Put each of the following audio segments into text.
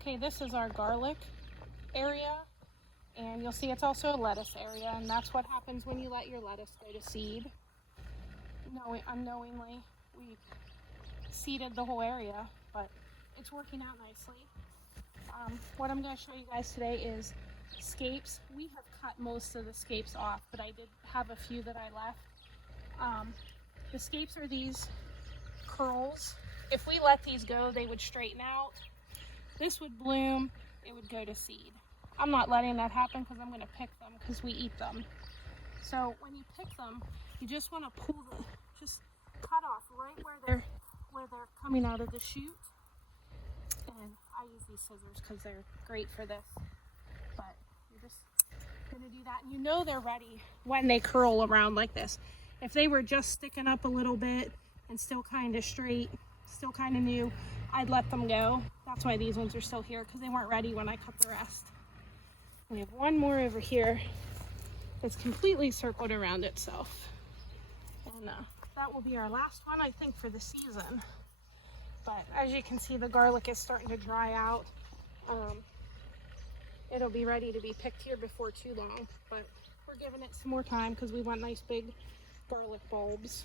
Okay, this is our garlic area, and you'll see it's also a lettuce area, and that's what happens when you let your lettuce go to seed. Unknowingly, we seeded the whole area, but it's working out nicely. What I'm going to show you guys today is scapes. We have cut most of the scapes off, but I did have a few that I left. The scapes are these curls. If we let these go, they would straighten out. This would bloom, it would go to seed. I'm not letting that happen because I'm going to pick them because we eat them. So when you pick them, you just want to just cut off right where they're coming out of the shoot. And I use these scissors because they're great for this. But you're just going to do that, and you know they're ready when they curl around like this. If they were just sticking up a little bit and still kind of straight, still kind of new, I'd let them go. That's why these ones are still here, because they weren't ready when I cut the rest. We have one more over here that's completely circled around itself. And that will be our last one, I think, for the season. But as you can see, the garlic is starting to dry out. It'll be ready to be picked here before too long, but we're giving it some more time because we want nice big garlic bulbs.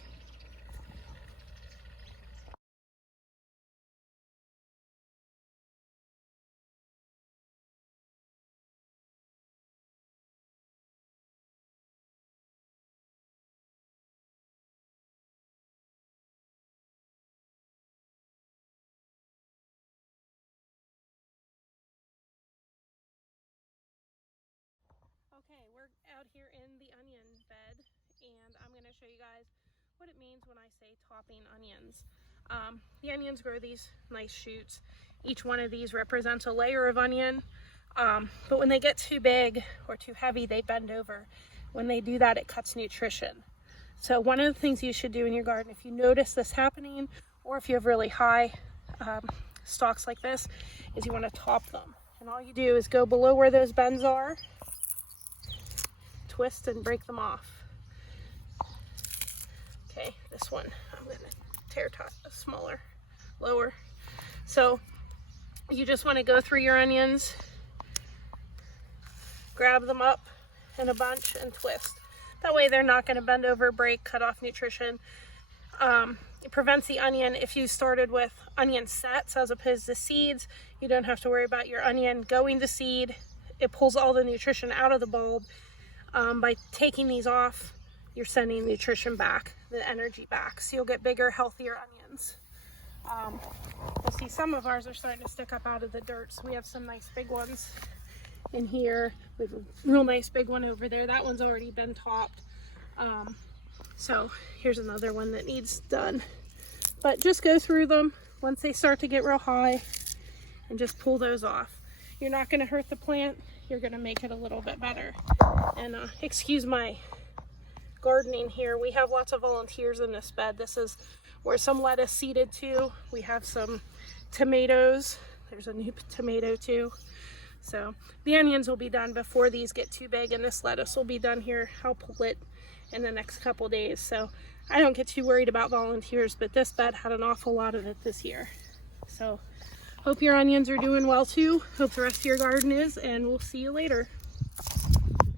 Okay, we're out here in the onion bed, and I'm going to show you guys what it means when I say topping onions. The onions grow these nice shoots. Each one of these represents a layer of onion, but when they get too big or too heavy, they bend over. When they do that, it cuts nutrition. So one of the things you should do in your garden, if you notice this happening, or if you have really high stalks like this, is you want to top them. And all you do is go below where those bends are, twist and break them off. Okay, this one I'm going to tear smaller, lower. So you just want to go through your onions, grab them up in a bunch and twist. That way they're not going to bend over, break, cut off nutrition. It prevents the onion. If you started with onion sets as opposed to seeds, you don't have to worry about your onion going to seed. It pulls all the nutrition out of the bulb. By taking these off, you're sending nutrition back, the energy back. So you'll get bigger, healthier onions. You'll see some of ours are starting to stick up out of the dirt. So we have some nice big ones in here. We have a real nice big one over there. That one's already been topped. So here's another one that needs done. But just go through them once they start to get real high and just pull those off. You're not going to hurt the plant. You're going to make it a little bit better. And excuse my gardening here. We have lots of volunteers in this bed. This is where some lettuce seeded to. We have some tomatoes. There's a new tomato too. So the onions will be done before these get too big, and this lettuce will be done here. I'll pull it in the next couple days. So I don't get too worried about volunteers, but this bed had an awful lot of it this year. So hope your onions are doing well too. Hope the rest of your garden is, and we'll see you later.